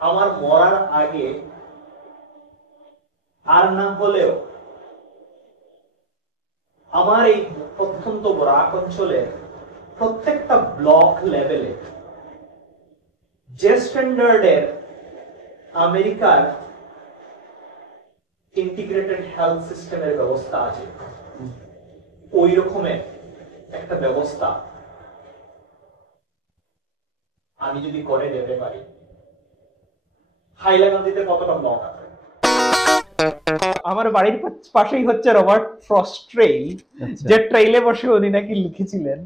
আমার মরার আগে আর না হলেও আমার এই প্রত্যন্ত বরাক অঞ্চলের প্রত্যেকটা ব্লক লেভেলে যে স্ট্যান্ডার্ডের আমেরিকার ইন্টিগ্রেটেড হেলথ সিস্টেমের ব্যবস্থা আছে, ওই রকমের একটা ব্যবস্থা আমি যদি করে দিতে পারি। হাইলাকান্দিতে কতটা ব্লক আছে? আমার বাড়ির পাশেই হচ্ছে রবার্ট ফ্রস্ট ট্রেইল, যে ট্রেইলে বসে উনি নাকি লিখেছিলেন,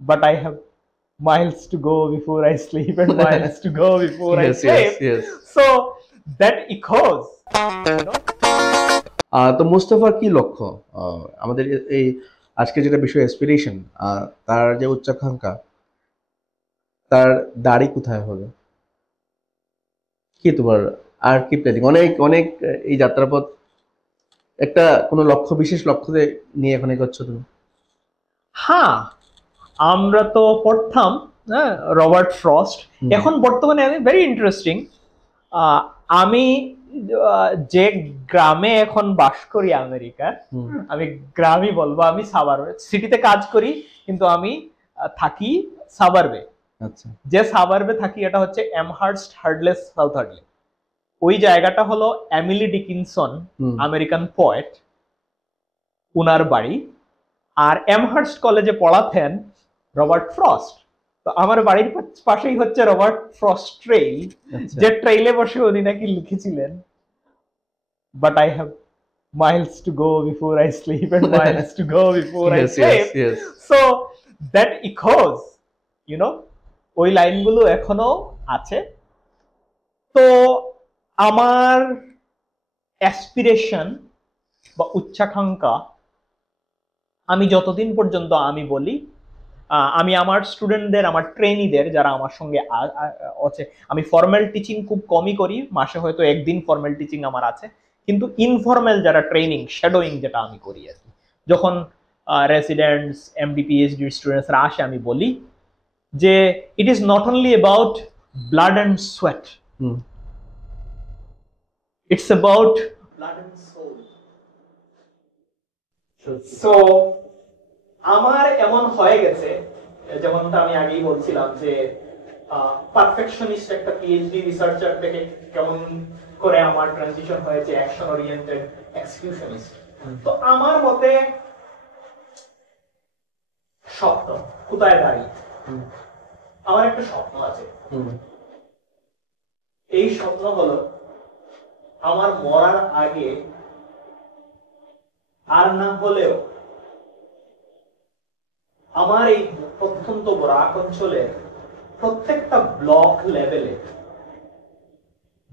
but I have miles to go before I sleep and miles to go before I sleep. Yes. So that echoes, you know. তো মোস্তফার কি লক্ষ্য? আমাদের এই আজকে যেটা বিষয় অ্যাসপিরেশন, তার যে উচ্চাকাঙ্ক্ষা, তার দাড়ি কোথায় হবে? কি তোমার আর কি প্ল্যানিং? অনেক অনেক এই যাত্রাপথ একটা কোনো লক্ষ্য, বিশেষ লক্ষ্য নিয়ে এখন এগোচ্ছ তুমি? হ্যাঁ, আমরা তো পড়তাম রবার্ট ফ্রস্ট। এখন বর্তমানে আমি ভেরি ইন্টারেস্টিং, আমি যে গ্রামে এখন বাস করি আমেরিকার, আমি গ্রামই বলবো, আমি সাবারবে, সিটিতে কাজ করি কিন্তু আমি থাকি সাবারবে। আচ্ছা, যে সাবারবে থাকি এটা হচ্ছে এমহার্স্ট হার্ডলেস সাউথ হার্ডলে। ওই জায়গাটা হলো এমিলি ডিকিনসন, আমেরিকান পোয়েট, উনার বাড়ি। আর এমহার্স্ট কলেজে পড়াতেন রবার্ট ফ্রস্ট। তো আমার বাড়ির পাশেই হচ্ছে রবার্ট ফ্রস্ট ট্রেইল, যে ট্রেইলে বসে উনি নাকি লিখেছিলেন, but I have miles to go before I sleep and miles to go before I sleep. Yes. So that echoes, you know, ওই লাইনগুলো এখনো আছে। তো আমার অ্যাসপিরেশন বা উচ্চাকাঙ্ক্ষা, আমি যতদিন পর্যন্ত আমি বলি, আমি আমার স্টুডেন্টদের, আমার ট্রেনিদের যারা আমার সঙ্গে আছে, আমি ফর্মাল টিচিং খুব কমই করি, মাসে হয়তো একদিন ফর্মাল টিচিং আমার আছে, কিন্তু ইনফর্মাল যারা ট্রেনিং, শ্যাডোয়িং যেটা আমি করি আর কি, যখন রেসিডেন্টস, এমডি, পিএইচডি স্টুডেন্টসরা আসে, আমি বলি যে it is not only about blood and sweat, it's about blood and soul. So আমার এমন হয়ে গেছে, যেমনটা আমি আগেই বলছিলাম যে পারফেকশনিস্ট একটা পিএইচডি রিসার্চার থেকে কেমন করে আমার ট্রানজিশন হয়েছে অ্যাকশন ওরিয়েন্টেড এক্সিকিউশনিস্ট। তো আমার মতে স্বপ্ন কোথায় দাঁড়িয়ে, আমার একটা স্বপ্ন আছে। এই স্বপ্ন হলো আমার মরার আগে আর না হলেও আমার এই প্রত্যন্ত বরাক অঞ্চলের প্রত্যেকটা ব্লক লেভেলে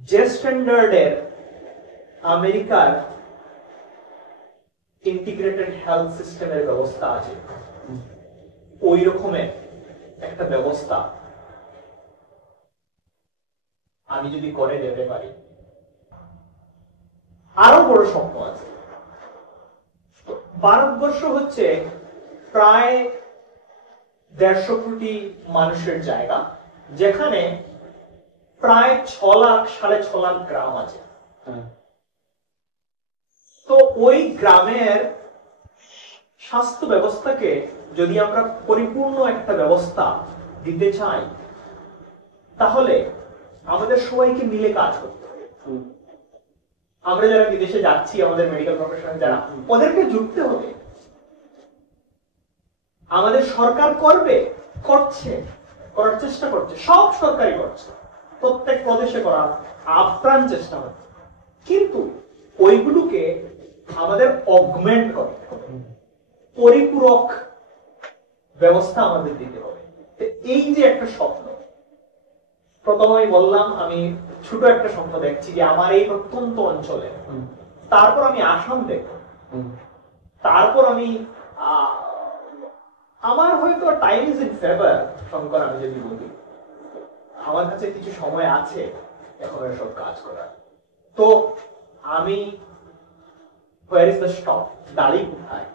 যে স্ট্যান্ডার্ডের আমেরিকার ইন্টিগ্রেটেড হেলথ সিস্টেমের ব্যবস্থা আছে, ওই রকমের একটা ব্যবস্থা আমি যদি করে দিতে পারি। আরো বড় স্বপ্ন আছে। ভারতবর্ষ হচ্ছে প্রায় 150 কোটি মানুষের জায়গা, যেখানে প্রায় 6 লাখ, 6.5 লাখ গ্রাম আছে। তো ওই গ্রামের স্বাস্থ্য ব্যবস্থাকে যদি আমরা পরিপূর্ণ একটা ব্যবস্থা দিতে চাই, তাহলে আমাদের সবাইকে মিলে কাজ করতে হবে। আমরা যারা বিদেশে যাচ্ছি, আমাদের মেডিকেল প্রফেশনাল যারা, ওদেরকে যুক্ত হবে। আমাদের সরকার করছে, করার চেষ্টা করছে, সব সরকারই করছে, প্রত্যেক প্রদেশে করার আপ্রাণ চেষ্টা হচ্ছে, কিন্তু ওইগুলোকে আমাদের অগমেন্ট করতে হবে, পরিপূরক ব্যবস্থা আমাদের দিতে হবে। এই যে একটা স্বপ্ন, প্রথমেই বললাম আমি ছোট একটা স্বপ্ন দেখছি যে আমার এই প্রত্যন্ত অঞ্চলে, তারপর আমি আসাম দেখব, তারপর আমি আমার হয়তো time is in favour, Shankar, আমি যদি বলি আমার কাছে কিছু সময় আছে এখন এসব কাজ করার। তো আমি where is the stop? দাড়ি কোথায়?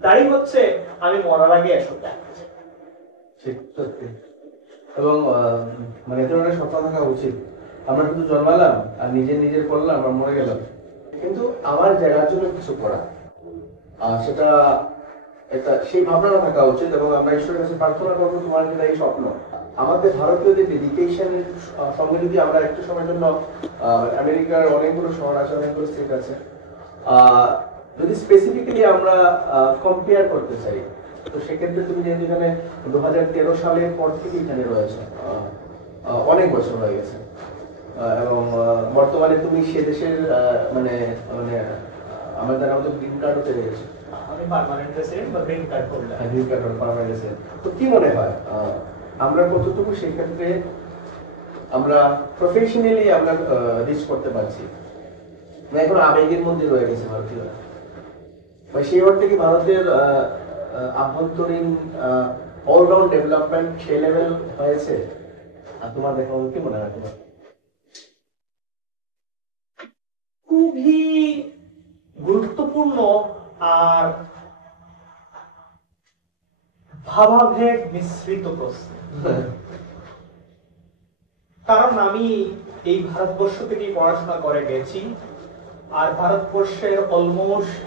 দাড়ি হচ্ছে আমি মরার আগে এসব দেখতে চাই। এবং মানে এদের অনেক স্বপ্ন থাকা উচিত। আমরা শুধু জন্মালাম আর নিজের করলাম আর মরে গেলাম, কিন্তু আমার জায়গার জন্য কিছু করা, সেটা একটা সেই ভাবনা থাকা উচিত। এবং আমরা ঈশ্বরের কাছে প্রার্থনা করবো তোমার যেটা এই স্বপ্ন। আমাদের ভারতীয়দের ডেডিকেশনের সঙ্গে যদি আমরা একটু সময়ের জন্য আমেরিকার অনেকগুলো শহর আছে, অনেকগুলো স্টেট আছে, যদি স্পেসিফিক্যালি আমরা কম্পেয়ার করতে চাই, তো সেক্ষেত্রে তুমি যেহেতু এখানে 2013 সালের পর থেকে এখানে রয়েছে, অনেক বছর হয়ে গেছে, এবং বর্তমানে তুমি সে দেশের মানে মানে আমাদের আমাদের গ্রিন কার্ডও পেয়ে গেছে। আমি পার্মানেন্ট রেসিডেন্ট বা green card holder. Green card বা পার্মানেন্ট রেসিডেন্ট। তো কি মনে হয় আমরা কতটুকু সেই ক্ষেত্রে আমরা প্রফেশনালি আমরা রিচ করতে পারছি, না এখন আবেগের মধ্যে রয়ে গেছে ভারতীয়রা? বা সেই অর্থে কি ভারতের আভ্যন্তরীণ অলরাউন্ড ডেভেলপমেন্ট সেই লেভেল হয়েছে? আর তোমার দেখা কি মনে হয় তোমার? খুবই গুরুত্বপূর্ণ আর ভাবাবেগ মিশ্রিত প্রশ্ন। কারণ আমি এই ভারতবর্ষ থেকে পড়াশোনা করে গেছি, আর ভারতবর্ষের অলমোস্ট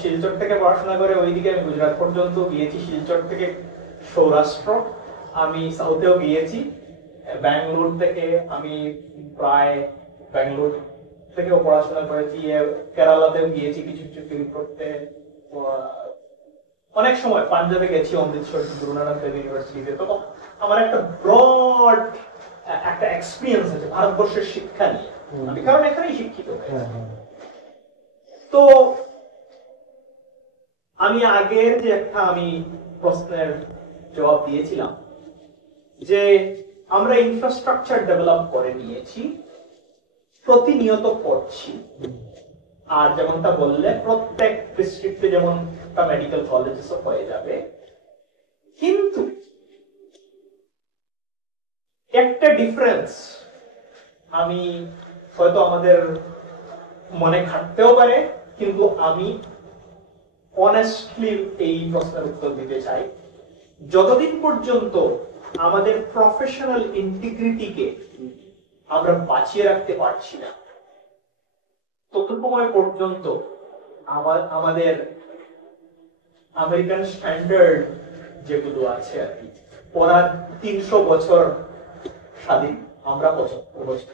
শিলচর থেকে পড়াশোনা করে ওইদিকে আমি গুজরাট পর্যন্ত গিয়েছি, শিলচর থেকে সৌরাষ্ট্র, আমি সাউথেও গিয়েছি, ব্যাঙ্গালোর থেকে আমি প্রায় ব্যাঙ্গালোর থেকেও পড়াশোনা করেছি, কেরালাতেও গিয়েছি কিছু কিছু ফিল্ম করতে, অনেক সময় পাঞ্জাবে গেছি, অমৃতসর গুরু নানক দেব ইউনিভার্সিটিতে। তো আমার একটা ব্রড একটা এক্সপিরিয়েন্স আছে ভারতবর্ষের শিক্ষা নিয়ে, আমি কারণ এখানেই শিক্ষিত। তো আমি আগের যে একটা আমি প্রশ্নের জবাব দিয়েছিলাম যে আমরা ইনফ্রাস্ট্রাকচার ডেভেলপ করে নিয়েছি, প্রতিনিয়ত করছি, আর যেমনটা বললে প্রত্যেক ডিস্ট্রিক্টে যেমন একটা মেডিকেল কলেজেস হয়ে যাবে, কিন্তু একটা ডিফারেন্স আমি হয়তো আমাদের মনে খাটতেও পারে, কিন্তু আমি অনেস্টলি এই প্রশ্নের উত্তর দিতে চাই। যতদিন পর্যন্ত আমাদের প্রফেশনাল ইন্টিগ্রিটিকে আমরা বাঁচিয়ে রাখতে পারছি না, তত সময় পর্যন্ত আমাদের আমেরিকান স্ট্যান্ডার্ড যেগুলো আছে আর কি, ওরা 300 বছর স্বাধীন, আমরা 75 বছর।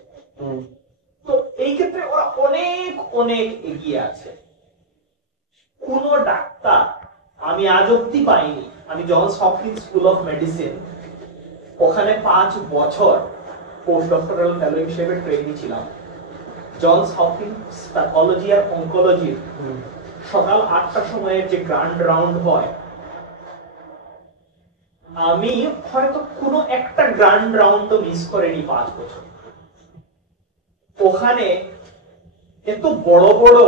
তো এই ক্ষেত্রে ওরা অনেক অনেক এগিয়ে আছে। কোন ডাক্তার আমি আজ অব্দি পাইনি, আমি Johns Hopkins School of Medicine, ওখানে 5 বছর পোস্ট ডক্টরাল ফেলো হিসেবে ট্রেনি ছিলাম। জনস হপকিন্স প্যাথোলজি আর অনকোলজি সকাল 8টার সময় যে গ্র্যান্ড রাউন্ড হয়, আমি হয়তো কোনো একটা গ্র্যান্ড রাউন্ড তো মিস করিনি 5 বছর। ওখানে এত বড় বড়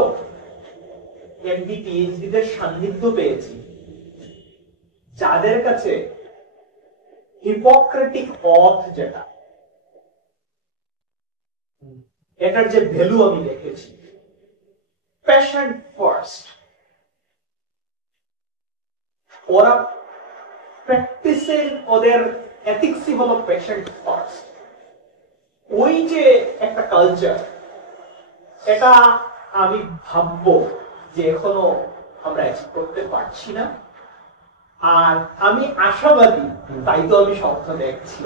এমডি পিএইচডি দের সান্নিধ্য পেয়েছি, যাদের কাছে হিপোক্রেটিক অথ যেটা, এটার যে ভ্যালু আমি দেখেছি, পেশেন্ট ফার্স্ট, ওরা প্র্যাকটিসে ওদের এথিক্সই হলো পেশেন্ট ফার্স্ট। ওই যে একটা কালচার, এটা আমি ভাববো যে এখনো আমরা অ্যাচিভ করতে পারছি না, আর আমি আশাবাদী, তাই তো আমি স্বপ্ন দেখছি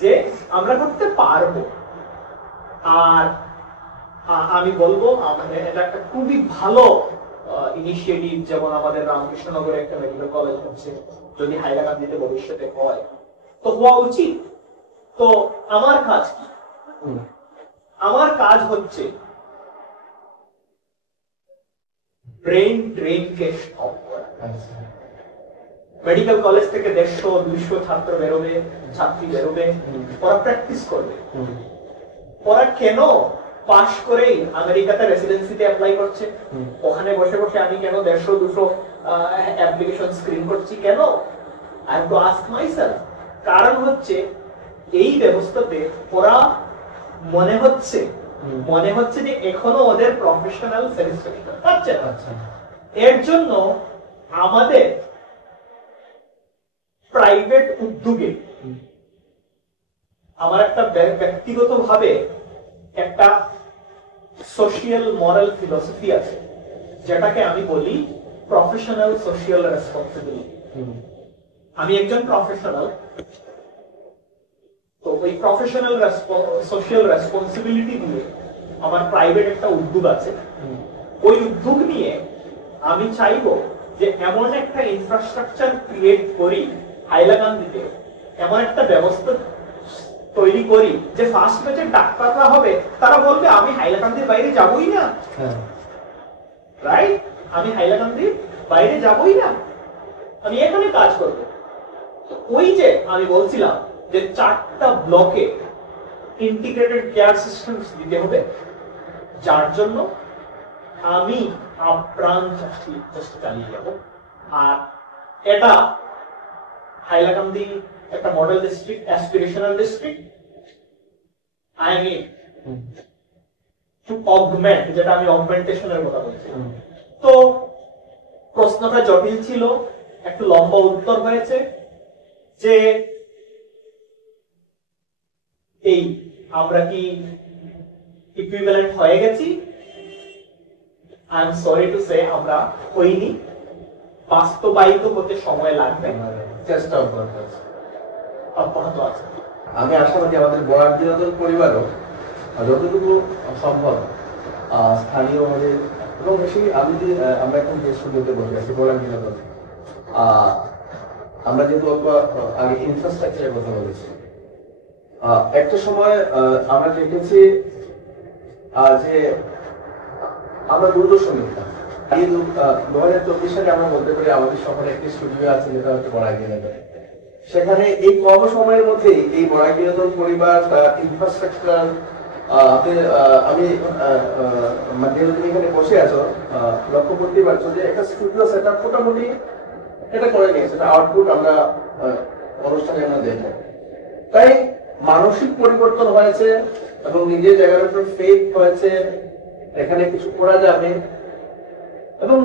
যে আমরা করতে পারবো। আর আমি বলবো আমাদের এটা একটা খুবই ভালো ইনিশিয়েটিভ, যেমন আমাদের রামকৃষ্ণনগরে একটা মেডিকেল কলেজ হচ্ছে, যদি হাইলাকান্দিতে ভবিষ্যতে হয় তো হওয়া উচিত। তো আমার কাজ কি? আমার কাজ হচ্ছে ব্রেন ড্রেনকে স্টপ করা। মেডিকেল কলেজ থেকে 150-200 ছাত্র বেরোবে, ছাত্রী বেরোবে, ওরা প্র্যাকটিস করবে। ওরা কেন পাশ করেই আমেরিকাতে রেসিডেন্সিতে অ্যাপ্লাই করছে? ওখানে বসে বসে আমি কেন 150-200 অ্যাপ্লিকেশন স্ক্রিন করছি? কেন? I have to ask myself. কারণ হচ্ছে এই ব্যবস্থাতে ওরা মনে হচ্ছে যে এখনো ওদের প্রফেশনাল স্যাটিসফ্যাকশন পাচ্ছে না। এর জন্য আমাদের প্রাইভেট উদ্যোগে আমার একটা ব্যক্তিগতভাবে একটা সোশিয়াল মরাল ফিলসফি আছে, যেটাকে আমি বলি প্রফেশনাল সোশিয়াল রেসপন্সিবিলিটি। আমি একজন প্রফেশনাল, তো ওই প্রফেশনাল সোশিয়াল রেসপন্সিবিলিটি দিয়ে আমার প্রাইভেট একটা উদ্যোগ আছে। ওই উদ্যোগ নিয়ে আমি চাইবো যে এমন একটা ইনফ্রাস্ট্রাকচার ক্রিয়েট করি হাইলাকান্দিতে, এমন একটা ব্যবস্থা তৈরি করি যে ফার্স্ট ব্যাচের ডাক্তাররা হবে, তারা বলবে আমি হাইলাকান্দির বাইরে যাবই না, রাইট? আমি হাইলাকান্দির বাইরে যাবই না, আমি এখানে কাজ করবো। ওই যে আমি বলছিলাম যে 4টা ব্লকে ইন্টিগ্রেটেড কেয়ার সিস্টেম দিতে হবে, যার জন্য আমি আপ্রাণ চেষ্টা চালিয়ে যাব। আর এটা হাইলাকান্দি একটা model district, aspirational district. I need to augment, যেটা আমি অগমেন্টেশনের কথা বলছি। তো প্রশ্নটা জটিল ছিল, একটু লম্বা উত্তর হয়েছে যে এই আমরা কি ইকুইভ্যালেন্ট হয়ে গেছি? I am sorry to say আমরা হইনি। বাস্তবায়িত হতে সময় লাগবে, চেষ্টা অব্যাহত আছে। অব্যাহত আছে। আমি আশাবাদী আমাদের বরাক বিনোদন পরিবারও যতটুকু সম্ভব স্থানীয়ভাবে, এবং বেশি আমি যে আমরা এখন যে স্টুডিওতে বসে আছি বরাক বিনোদন, আমরা যেহেতু আগে ইনফ্রাস্ট্রাকচারের কথা বলেছি, একটা সময় আমরা দেখেছি যে আমরা দূরদর্শন নিতাম। এই 2024 সালে আমরা বলতে পারি আমাদের শহরে একটি স্টুডিও আছে যেটা হচ্ছে বরাক বিনোদন। সেখানে এই কম সময়ের মধ্যে এই বরাক বিনোদন পরিবার ইনফ্রাস্ট্রাকচার, আমি যেহেতু তুমি এখানে বসে আছো লক্ষ্য করতেই পারছো যে একটা স্টুডিও সেট আপ মোটামুটি এটা করে নিয়েছে, এটা আউটপুট আমরা অনুষ্ঠানে আমরা দেখবো। তাই মানসিক পরিবর্তন হয়েছে এবং নিজের জায়গার উপর ফেথ হয়েছে, এখানে কিছু করা যাবে। এবং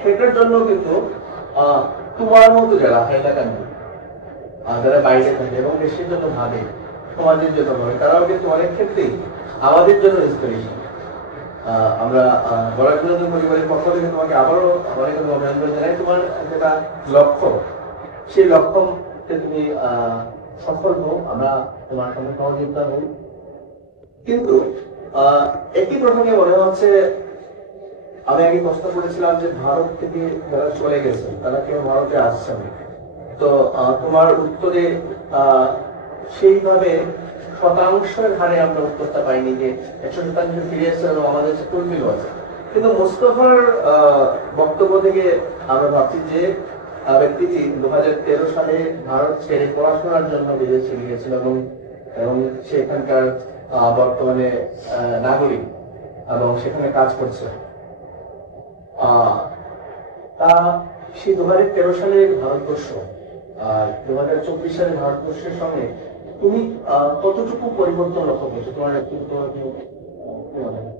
সেটার জন্য কিন্তু তোমার মতো যারা হাইলাকান্দি, যারা বাইরে থাকে এবং দেশের জন্য ভাবে, সমাজের জন্য ভাবে, তারাও কিন্তু অনেক ক্ষেত্রেই আমাদের জন্য ইন্সপিরেশন। আমরা বরাক বিনোদন পরিবারের পক্ষ থেকে তোমাকে আবারও অনেক অভিনন্দন জানাই। তোমার যেটা লক্ষ্য, সেই লক্ষ্যতে তুমি সফল হও, আমরা তোমার সঙ্গে সহযোগিতা হই। কিন্তু একটি প্রসঙ্গে মনে হচ্ছে, আমি আগে প্রশ্ন করেছিলাম যে ভারত থেকে যারা চলে গেছে তারা কেউ ভারতে আসছে না, তো তোমার উত্তরে সেইভাবে শতাংশের হারে আমরা উত্তরটা পাইনি যে 100% ফিরে এসছে এবং আমাদের তুলমিল আছে। কিন্তু মোস্তফার বক্তব্য থেকে আমরা ভাবছি যে ব্যক্তিটি 2013 সালে ভারত ছেড়ে পড়াশোনার জন্য বিদেশে গিয়েছিল এবং সেখানকার বর্তমানে নাগরিক এবং সেখানে কাজ করছে। তা সেই 2013 সালে ভারতবর্ষ আর 2024 সালে ভারতবর্ষের সঙ্গে তুমি কতটুকু পরিবর্তন লক্ষ্য করছো? তোমার একটু মনে হয়